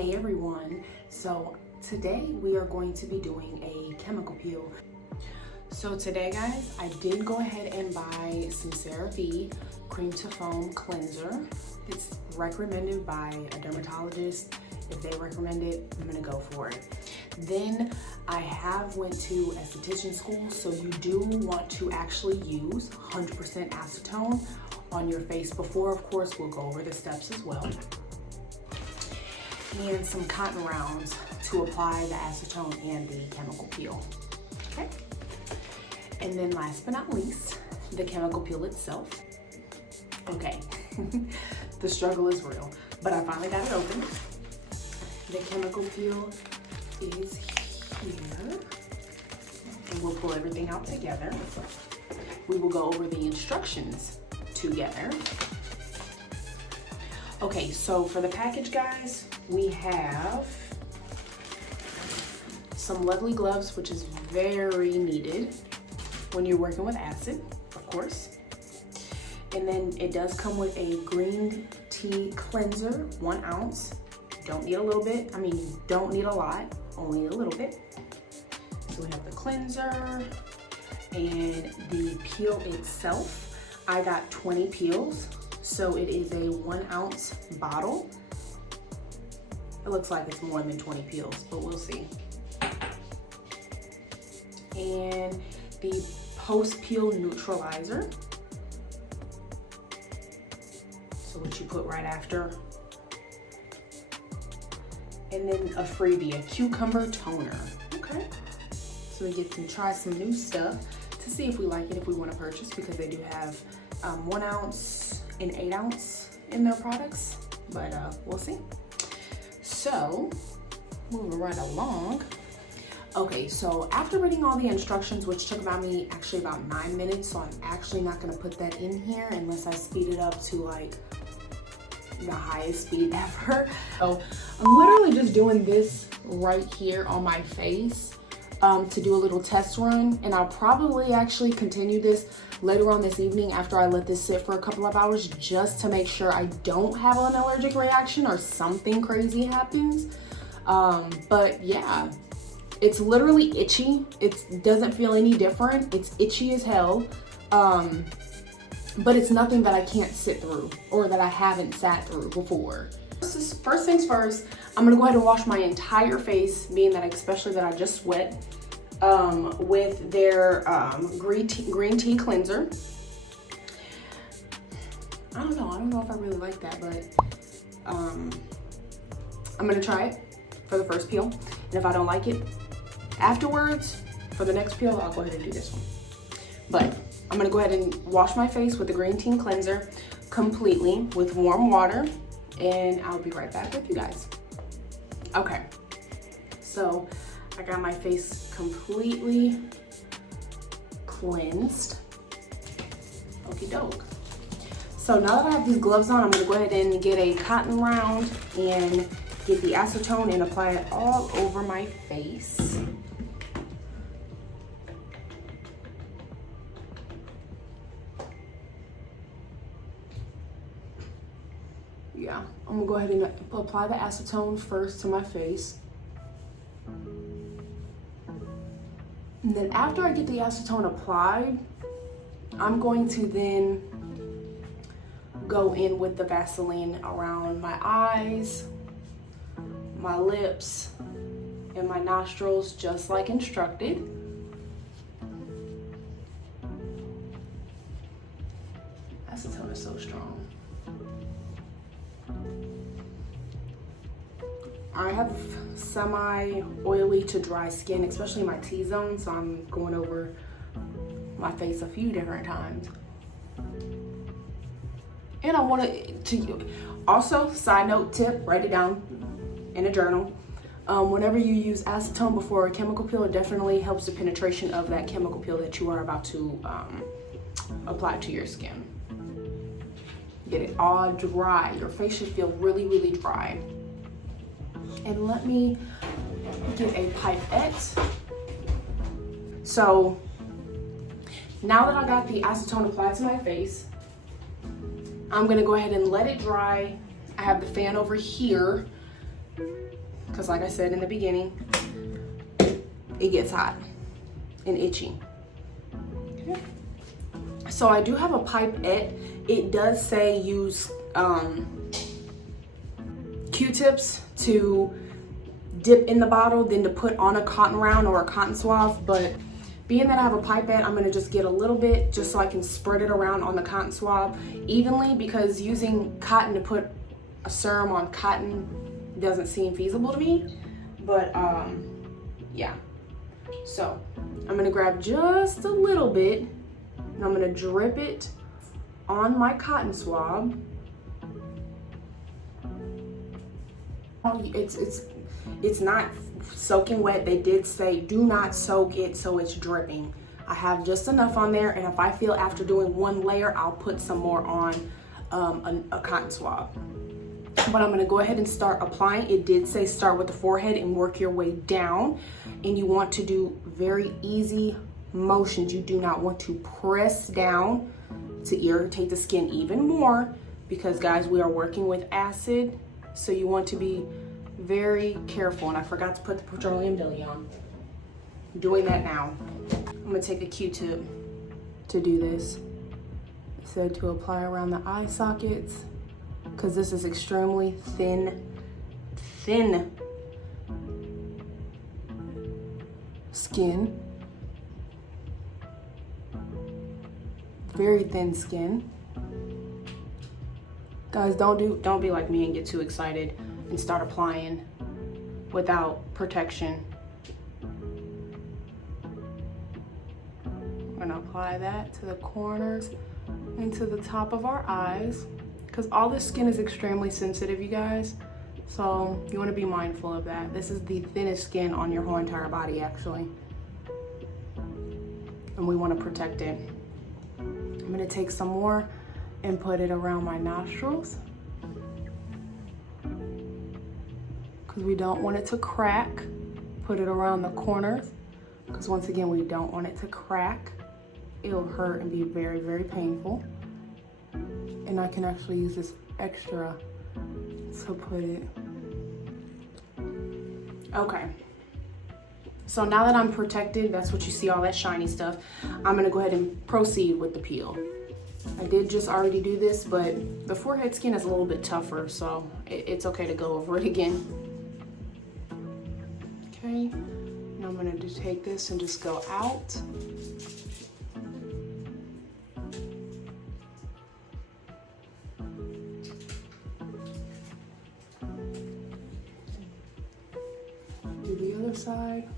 Hey everyone, so today we are going to be doing a chemical peel. So today guys, I did go ahead and buy some CeraVe cream to foam cleanser. It's recommended by a dermatologist. If they recommend it, I'm gonna go for it. Then I have went to esthetician school, so you do want to actually use 100% acetone on your face before, of course, we'll go over the steps as well. And some cotton rounds to apply the acetone and the chemical peel, okay? And then last but not least, the chemical peel itself. Okay, the struggle is real, but I finally got it open. The chemical peel is here, and we'll pull everything out together. We will go over the instructions together. Okay, so for the package, guys, we have some lovely gloves, which is very needed when you're working with acid, of course. And then it does come with a green tea cleanser, 1 ounce. Don't need a little bit. I mean, you don't need a lot, only a little bit. So we have the cleanser and the peel itself. I got 20 peels, so it is a 1 ounce bottle. It looks like it's more than 20 peels, but we'll see. And the post-peel neutralizer. So what you put right after. And then a freebie, a cucumber toner. Okay. So we get to try some new stuff to see if we like it, if we want to purchase, because they do have 1 ounce and 8 ounce in their products, but we'll see. So moving right along. Okay, so after reading all the instructions, which took about 9 minutes, so I'm actually not gonna put that in here unless I speed it up to like the highest speed ever. So I'm literally just doing this right here on my face to do a little test run, and I'll probably actually continue this later on this evening after I let this sit for a couple of hours, just to make sure I don't have an allergic reaction or something crazy happens. But yeah, it's literally itchy. It doesn't feel any different. It's itchy as hell. But it's nothing that I can't sit through or that I haven't sat through before. First things first, I'm gonna go ahead and wash my entire face, being that especially that I just sweat, with their green tea cleanser. I don't know if I really like that, but I'm gonna try it for the first peel. And if I don't like it, afterwards, for the next peel, I'll go ahead and do this one. But I'm gonna go ahead and wash my face with the green tea cleanser completely with warm water, and I'll be right back with you guys. Okay, so I got my face completely cleansed. Okie doke. So now that I have these gloves on, I'm gonna go ahead and get a cotton round and get the acetone and apply it all over my face. Yeah, I'm gonna go ahead and apply the acetone first to my face. And then after I get the acetone applied, I'm going to then go in with the Vaseline around my eyes, my lips, and my nostrils, just like instructed. Acetone is so strong. I have semi-oily to dry skin, especially my T-zone, so I'm going over my face a few different times. And I want to also, side note tip, write it down in a journal. Whenever you use acetone before a chemical peel, it definitely helps the penetration of that chemical peel that you are about to apply to your skin. Get it all dry. Your face should feel really, really dry. And let me get a pipette. So now that I got the acetone applied to my face, I'm gonna go ahead and let it dry. I have the fan over here because like I said in the beginning, it gets hot and itchy. Okay. So I do have a pipette. It does say use Q-tips to dip in the bottle, then to put on a cotton round or a cotton swab, but being that I have a pipette, I'm gonna just get a little bit just so I can spread it around on the cotton swab evenly, because using cotton to put a serum on cotton doesn't seem feasible to me. But yeah, so I'm gonna grab just a little bit and I'm gonna drip it on my cotton swab. It's not soaking wet. They did say do not soak it so it's dripping. I have just enough on there, and if I feel after doing one layer, I'll put some more on a cotton swab. But I'm gonna go ahead and start applying. It did say start with the forehead and work your way down, and you want to do very easy motions. You do not want to press down to irritate the skin even more, because guys, we are working with acid, so you want to be very careful. And I forgot to put the petroleum jelly on. I'm doing that now. I'm gonna take a Q-tip to do this. It said to apply around the eye sockets, because this is extremely thin skin. Very thin skin. Guys, don't be like me and get too excited and start applying without protection. I'm gonna apply that to the corners and to the top of our eyes, because all this skin is extremely sensitive, you guys. So you wanna be mindful of that. This is the thinnest skin on your whole entire body, actually. And we wanna protect it. I'm gonna take some more and put it around my nostrils, because we don't want it to crack. Put it around the corners, because once again, we don't want it to crack. It'll hurt and be very, very painful. And I can actually use this extra to put it. Okay. So now that I'm protected, that's what you see, all that shiny stuff, I'm gonna go ahead and proceed with the peel. I did just already do this, but the forehead skin is a little bit tougher, so it's okay to go over it again. Okay, now I'm gonna just take this and just go out. Do the other side.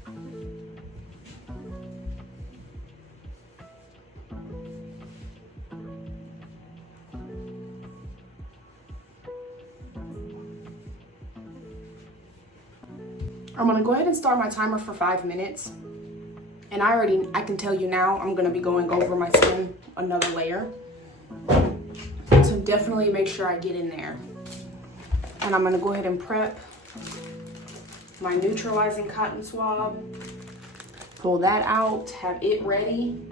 I'm gonna go ahead and start my timer for 5 minutes. And I can tell you now, I'm gonna be going over my skin another layer. So definitely make sure I get in there. And I'm gonna go ahead and prep my neutralizing cotton swab. Pull that out, have it ready.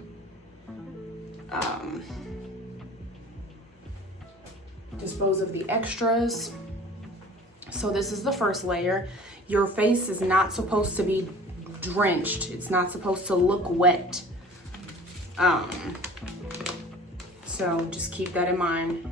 Dispose of the extras. So this is the first layer. Your face is not supposed to be drenched. It's not supposed to look wet. So just keep that in mind.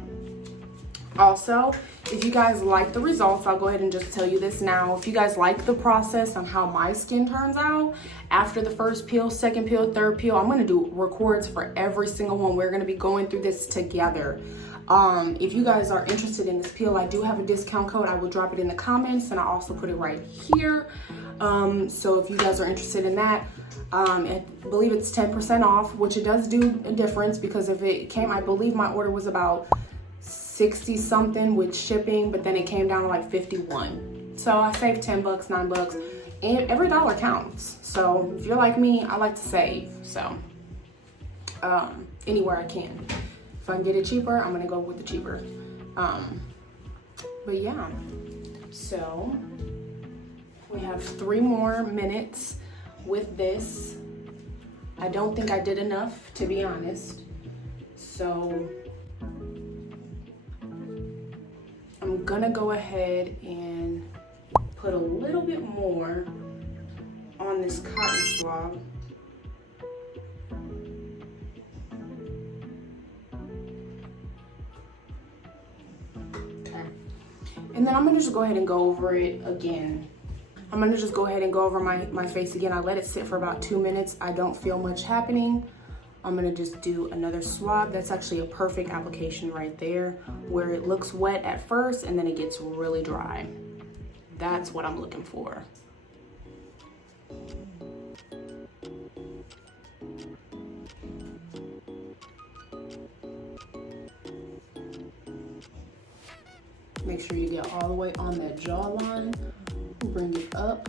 Also, if you guys like the results, I'll go ahead and just tell you this now. If you guys like the process on how my skin turns out after the first peel, second peel, third peel, I'm gonna do records for every single one. We're gonna be going through this together. If you guys are interested in this peel, I do have a discount code. I will drop it in the comments, and I also put it right here. So if you guys are interested in that, I believe it's 10% off, which it does do a difference, because if it came, I believe my order was about 60 something with shipping, but then it came down to like 51. So I saved 10 bucks, 9 bucks, and every dollar counts. So if you're like me, I like to save. So anywhere I can. If I can get it cheaper, I'm gonna go with the cheaper. But yeah, so we have 3 more minutes with this. I don't think I did enough, to be honest. So I'm gonna go ahead and put a little bit more on this cotton swab. Okay. And then I'm gonna just go ahead and go over it again. I'm gonna just go ahead and go over my face again. I let it sit for about 2 minutes. I don't feel much happening. I'm gonna just do another swab. That's actually a perfect application right there, where it looks wet at first and then it gets really dry. That's what I'm looking for. Make sure you get all the way on that jawline. Bring it up.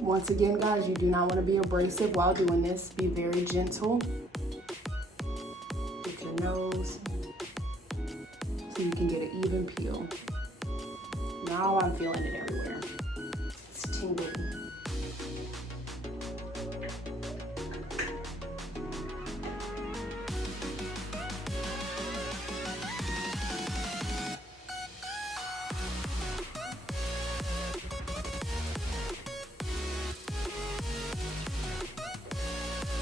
Once again, guys, you do not want to be abrasive while doing this. Be very gentle with your nose so you can get an even peel. Now I'm feeling it everywhere. It's tingling.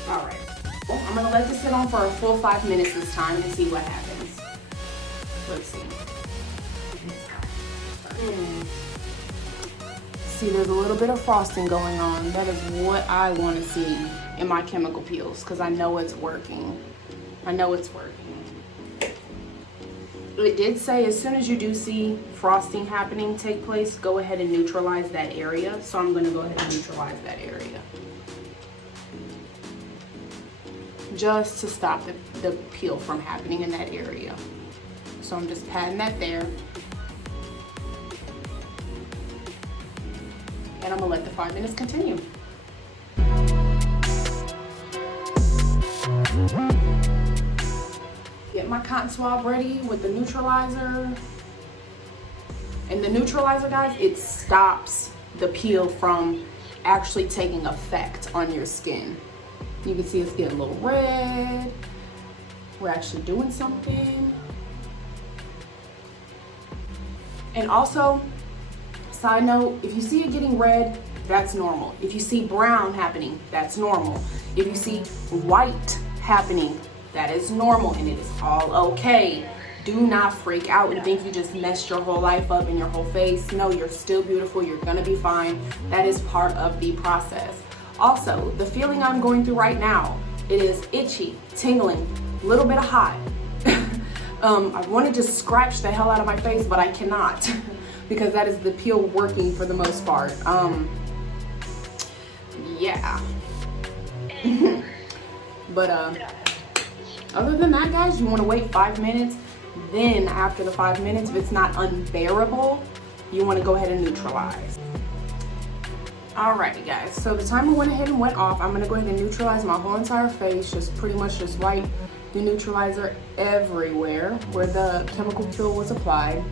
All right, well, I'm gonna let this sit on for a full 5 minutes this time and see what happens. Let's see. See, there's a little bit of frosting going on. That is what I want to see in my chemical peels because I know it's working. I know it's working. It did say as soon as you do see frosting happening take place, go ahead and neutralize that area. So I'm gonna go ahead and neutralize that area, just to stop the peel from happening in that area. So I'm just patting that there. And I'm gonna let the 5 minutes continue. Get my cotton swab ready with the neutralizer. And the neutralizer, guys, it stops the peel from actually taking effect on your skin. You can see it's getting a little red. We're actually doing something. And also, side note, if you see it getting red, that's normal. If you see brown happening, that's normal. If you see white happening, that is normal, and it is all okay. Do not freak out and think you just messed your whole life up and your whole face. No, you're still beautiful. You're gonna be fine. That is part of the process. Also, the feeling I'm going through right now, it is itchy, tingling, a little bit of hot. I want to just scratch the hell out of my face, but I cannot because that is the peel working for the most part. Yeah. But other than that, guys, you want to wait 5 minutes. Then after the 5 minutes, if it's not unbearable, you want to go ahead and neutralize. Alrighty, guys, so the timer went ahead and went off. I'm gonna go ahead and neutralize my whole entire face, just pretty much just wipe the neutralizer everywhere where the chemical peel was applied.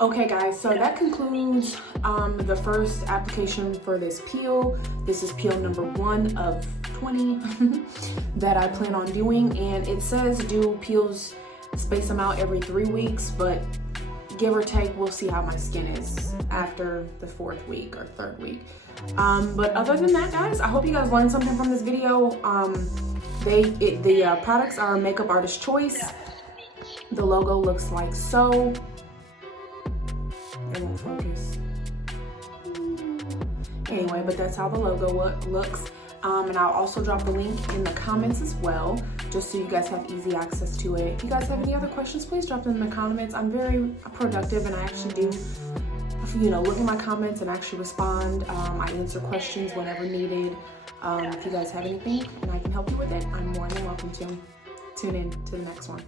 Okay, guys, so that concludes the first application for this peel. This is peel number 1 of 20 that I plan on doing, and it says do peels, space them out every 3 weeks, but give or take, we'll see how my skin is after the 4th week or 3rd week. But other than that, guys, I hope you guys learned something from this video. The products are Makeup Artist Choice. The logo looks like so. It won't focus. Anyway, but that's how the logo looks. And I'll also drop the link in the comments as well, just so you guys have easy access to it. If you guys have any other questions, please drop them in the comments. I'm very productive and I actually do, look at my comments and actually respond. I answer questions whenever needed. If you guys have anything and I can help you with it, I'm more than welcome to. Tune in to the next one.